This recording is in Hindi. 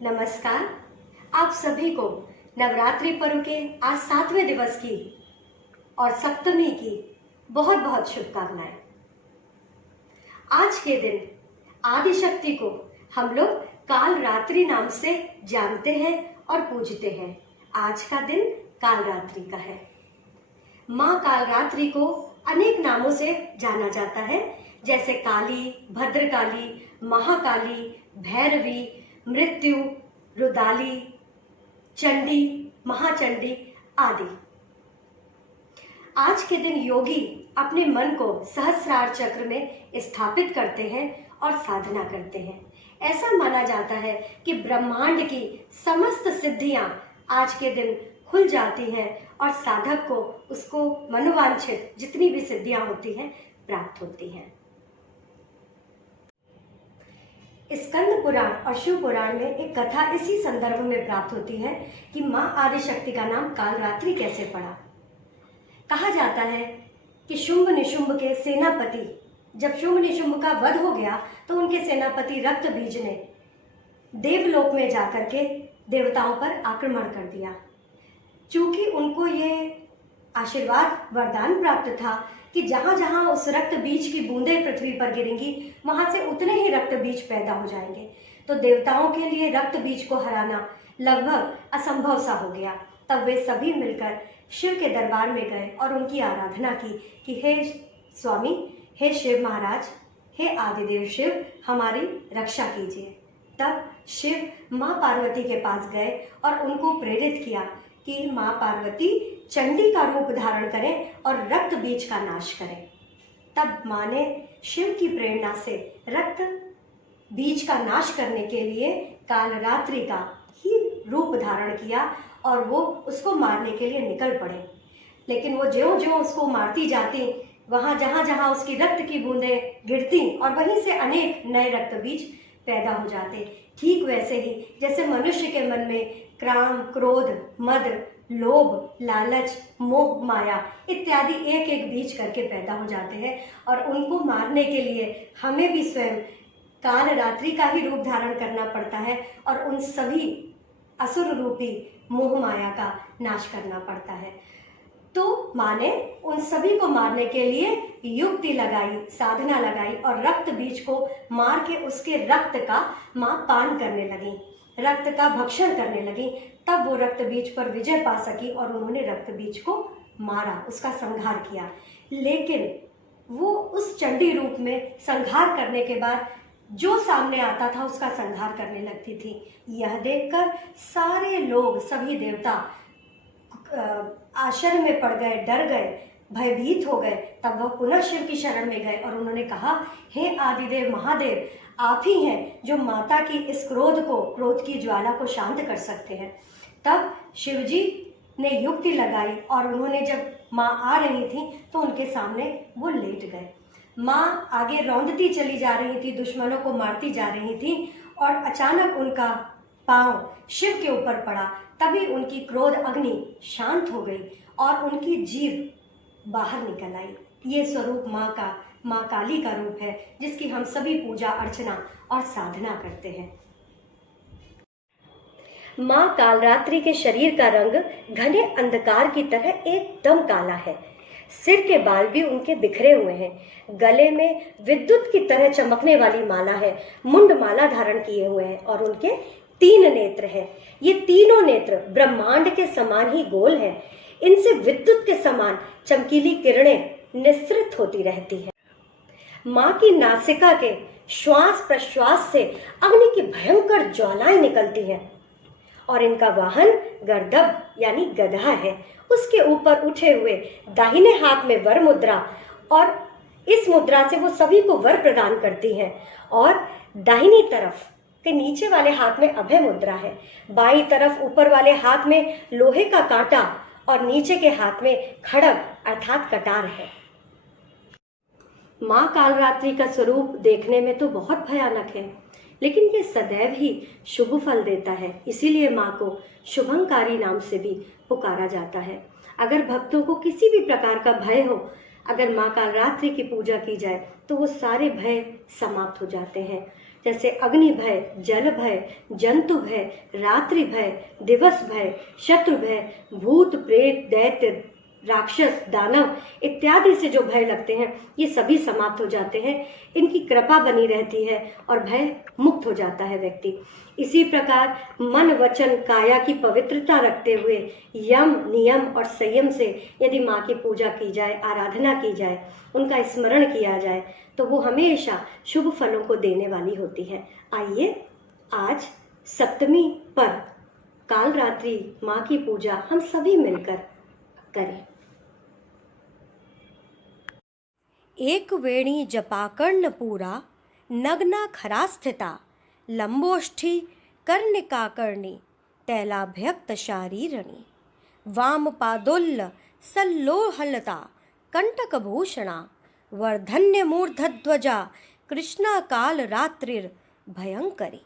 नमस्कार। आप सभी को नवरात्रि पर्व के आज 7वें दिवस की और सप्तमी की बहुत बहुत शुभकामनाएं। आज के दिन आदिशक्ति को हम लोग काल रात्रि नाम से जानते हैं और पूजते हैं। आज का दिन काल रात्रि का है। माँ काल रात्रि को अनेक नामों से जाना जाता है, जैसे काली, भद्रकाली, महाकाली, भैरवी, मृत्यु, रुदाली, चंडी, महाचंडी आदि। आज के दिन योगी अपने मन को सहस्रार चक्र में स्थापित करते हैं और साधना करते हैं। ऐसा माना जाता है कि ब्रह्मांड की समस्त सिद्धियां आज के दिन खुल जाती हैं और साधक को उसको मनोवांछित जितनी भी सिद्धियां होती हैं प्राप्त होती हैं। स्कंद पुराण और शिव पुराण में एक कथा इसी संदर्भ में प्राप्त होती है कि माँ आदिशक्ति का नाम काल रात्रि कैसे पड़ा। कहा जाता है कि शुंभ निशुंभ के सेनापति, जब शुंभ निशुंभ का वध हो गया तो उनके सेनापति रक्त बीज ने देवलोक में जाकर के देवताओं पर आक्रमण कर दिया। चूंकि उनको ये आशीर्वाद वरदान प्राप्त था कि जहां जहां उस रक्त बीज की बूंदें पृथ्वी पर गिरेंगी वहां से उतने ही रक्त बीज पैदा हो जाएंगे, तो देवताओं के लिए रक्त बीज को हराना लगभग असंभव सा हो गया। तब वे सभी मिलकर शिव के दरबार में गए और उनकी आराधना की कि हे स्वामी, हे शिव महाराज, हे आदिदेव शिव, हमारी रक्षा कीजिए। तब शिव माँ पार्वती के पास गए और उनको प्रेरित किया कि माँ पार्वती चंडी का रूप धारण करें और रक्त बीज का नाश करें। तब माँ ने शिव की प्रेरणा से रक्त बीज का नाश करने के लिए कालरात्रि का ही रूप धारण किया और वो उसको मारने के लिए निकल पड़े। लेकिन वो ज्यों ज्यों उसको मारती जाती, वहाँ जहाँ जहाँ उसकी रक्त की बूंदें गिरती और वहीं से अनेक नए रक्त बीज पैदा हो जाते। ठीक वैसे ही जैसे मनुष्य के मन में क्राम, क्रोध, मद, लोभ, लालच, मोह, माया इत्यादि एक एक बीज करके पैदा हो जाते हैं और उनको मारने के लिए हमें भी स्वयं काल रात्रि का ही रूप धारण करना पड़ता है और उन सभी असुर रूपी मोह माया का नाश करना पड़ता है। तो माँ ने उन सभी को मारने के लिए युक्ति लगाई, साधना लगाई और रक्त बीज को मार के उसके रक्त का माँ पान करने लगी, रक्त का भक्षण करने लगी। तब वो रक्त बीज पर विजय पा सकी और उन्होंने रक्त बीज को मारा, उसका संहार किया। लेकिन वो उस चंडी रूप में संहार करने के बाद जो सामने आता था उसका संहार करने लगती थी। यह देखकर सारे लोग, सभी देवता आश्चर्य में पड़ गए, डर गए, भयभीत हो गए। तब वह पुनः शिव की शरण में गए और उन्होंने कहा, हे आदिदेव महादेव, आप ही हैं जो माता की इस क्रोध की ज्वाला को शांत कर सकते हैं। तब शिवजी ने युक्ति लगाई और उन्होंने जब माँ आ रही थी तो उनके सामने वो लेट गए। माँ आगे रौंदती चली जा रही थी, दुश्मनों को मारती जा रही थी और अचानक उनका पांव शिव के ऊपर पड़ा। तभी उनकी क्रोध अग्नि शांत हो गई और उनकी जीभ बाहर निकल आई। ये स्वरूप माँ काली का रूप है, जिसकी हम सभी पूजा अर्चना और साधना करते हैं। माँ कालरात्रि के शरीर का रंग घने अंधकार की तरह एकदम काला है। सिर के बाल भी उनके बिखरे हुए हैं। गले में विद्युत की तरह चमकने वाली माला है। मुंड माला धारण किए हुए हैं और उनके 3 नेत्र हैं। ये तीनों नेत्र ब्रह्मांड के समान ही गोल हैं। इनसे विद्युत के समान चमकीली किरणें निस्सृत होती रहती है। माँ की नासिका के श्वास प्रश्वास से अग्नि की भयंकर ज्वालाएं निकलती हैं और इनका वाहन गर्दभ यानी गधा है। उसके ऊपर उठे हुए दाहिने हाथ में वर मुद्रा और इस मुद्रा से वो सभी को वर प्रदान करती हैं और दाहिनी तरफ के नीचे वाले हाथ में अभय मुद्रा है। बाईं तरफ ऊपर वाले हाथ में लोहे का कांटा और नीचे के हाथ में खड़ग अर्थात कटार है। माँ कालरात्रि का स्वरूप देखने में तो बहुत भयानक है, लेकिन ये सदैव ही शुभ फल देता है। इसीलिए माँ को शुभंकारी नाम से भी पुकारा जाता है। अगर भक्तों को किसी भी प्रकार का भय हो, अगर माँ कालरात्रि की पूजा की जाए तो वो सारे भय समाप्त हो जाते हैं। जैसे अग्नि भय, जल भय, जंतु भय, रात्रि भय, दिवस भय, शत्रु भय, भूत प्रेत दैत्य राक्षस दानव इत्यादि से जो भय लगते हैं ये सभी समाप्त हो जाते हैं। इनकी कृपा बनी रहती है और भय मुक्त हो जाता है व्यक्ति। इसी प्रकार मन वचन काया की पवित्रता रखते हुए यम नियम और संयम से यदि माँ की पूजा की जाए, आराधना की जाए, उनका स्मरण किया जाए तो वो हमेशा शुभ फलों को देने वाली होती है। आइए आज सप्तमी पर काल रात्रि माँ की पूजा हम सभी मिलकर करें। एक वेणी जपाकर्ण पूरा नग्ना खरा स्थिता लंबोष्ठी कर्णिकाकर्णी तैलाभ्यक्त शारीरणी वाम पादोल्ल सल्लोहलता कंटकभूषणा वर्धन्य मूर्धध्वजा कृष्णा काल रात्रिर भयंकरी।